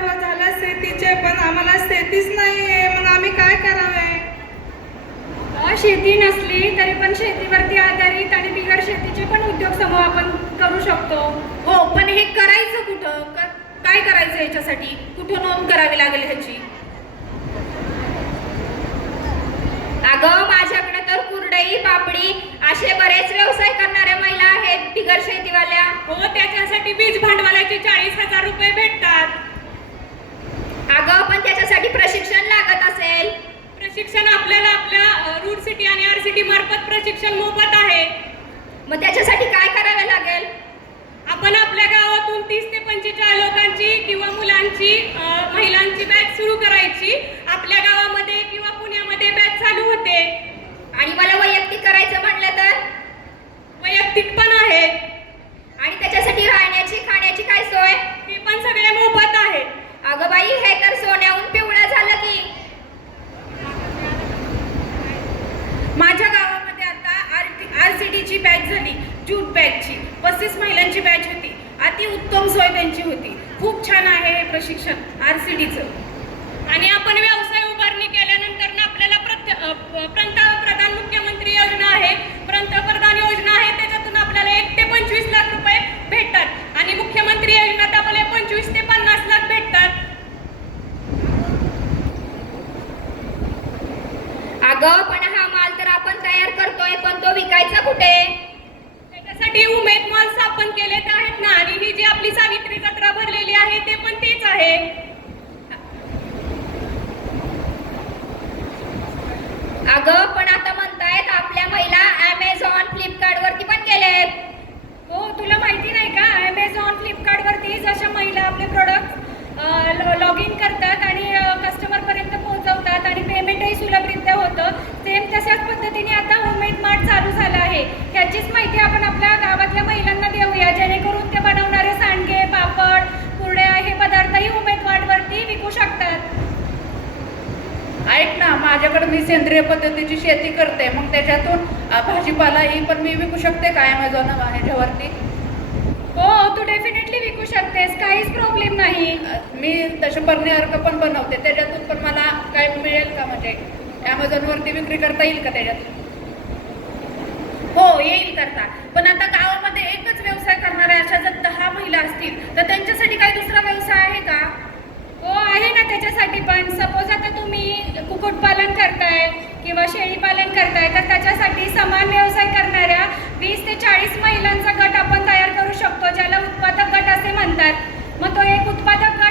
सर्व झालं शेतीचे, पण आम्हाला शेतीच नाहीये, मग आम्ही काय करावे? शेती नसली तरी पण शेतीवरती आधारित आणि बिगर शेतीचे पण उद्योग समूह आपण करू शकतो. हो, पण हे करायचं कुठं? काय करायचं याच्यासाठी? कुठं नोंद करावी लागेल ह्याची? अगं, माझ्याकडे तर कुरडई, पापडी असे बरेच व्यवसाय करणाऱ्या महिला आहेत बिगर शेतीवाल्या. हो, त्याच्यासाठी बीज भांडवलाचे 40,000 रुपये भेटतात. अगं, पण त्याच्यासाठी प्रशिक्षण लागत असेल. प्रशिक्षण आपल्याला आपल्या रूट सिटी आणि RCT मार्फत प्रशिक्षण मोफत आहे. मग त्याच्यासाठी काय करावे लागेल? आपण आपल्या गावातून 30 ते 45 लोकांची किंवा मुलांची महिलांची बॅच सुरू करायची. आपल्या गावामध्ये किंवा पुण्यामध्ये बॅच चालू होते. आणि मला वैयक्तिक करायचं म्हटलं तर? वैयक्तिक पण आहे. आणि त्याच्यासाठी राहण्याची खाण्याची काय सोय? ते पण सगळे मोफत आहे. अगं बाई, हे तर सोन्याहून पिवळं झालं की. माझ्या गावामध्ये आता RCTची बॅच झाली, ज्यूट बॅचची 35 महिलांची बॅच होती. अति उत्तम सोय त्यांची होती. खूप छान आहे हे प्रशिक्षण RCTचं. आणि आपण व्यवसाय उभारणी केल्यानंतर ना आपल्याला पंतप्रधान मुख्यमंत्री योजना आहे, पंतप्रधान योजना आहे, त्याच्यातून आपल्याला 1 ते 25 लाख रुपये भेटतात. आणि मुख्यमंत्री योजनेत आपल्याला 25 ते 50 लाख भेटतात. अगं, पण हा माल तर आपण तयार करतोय, पण तो विकायचा कुठे? त्याच्यासाठी उमेद मॉल स्थापन केलेत आहेत ना. आणि ही जी आपली सावित्री जत्रा भरलेली आहे ते पण तेच आहे. अगं, पण आता म्हणतायत आपल्या महिला Amazon, फ्लिपकार्ट वरती पण गेलेत. हो, तुला माहिती नाही का? Amazon, फ्लिपकार्ट वरती जशा महिला आपले प्रोडक्ट लॉग इन करतात आणि कस्टमर पर्यंत पोहोचवतात आणि पेमेंटही सुलभरित्या होतं, सेम तशाच पद्धतीने आता उमेद मार्ट चालू झालं आहे. ह्याचीच माहिती आपण आपल्या गावातल्या महिलांना देऊया, जेणेकरून ते बनवणारे सांडगे, पापड, कुरड्या हे पदार्थही उमेद मार्टवरती विकू शकतात. ऐक ना, माझ्याकडे मी सेंद्रिय पद्धतीची शेती करते, मग त्याच्यातून भाजीपाला ही पण मी विकू शकते का Amazon ह्याच्यावरती? हो, तू डेफिनेटली विकू शकतेस, काहीच प्रॉब्लेम नाही. मी तसे परणे अर्क पण बनवते, त्याच्यातून पण मला काय मिळेल का? म्हणजे Amazonवरती विक्री करता येईल का त्याच्यातून? हो, येईल करता. पण आता गावामध्ये एकच व्यवसाय करणाऱ्या अशा जर 10 महिला असतील तर त्यांच्यासाठी काही दुसरा व्यवसाय आहे का? हो, आहे ना त्याच्यासाठी पण. सपोज आता तुम्ही कुक्कुटपालन करताय किंवा शेळीपालन करताय, तर त्याच्यासाठी समान व्यवसाय करणाऱ्या 20 ते 40 महिलांचा गट आपण तयार करू शकतो, ज्याला उत्पादक गट असे म्हणतात. मग तो एक उत्पादक गट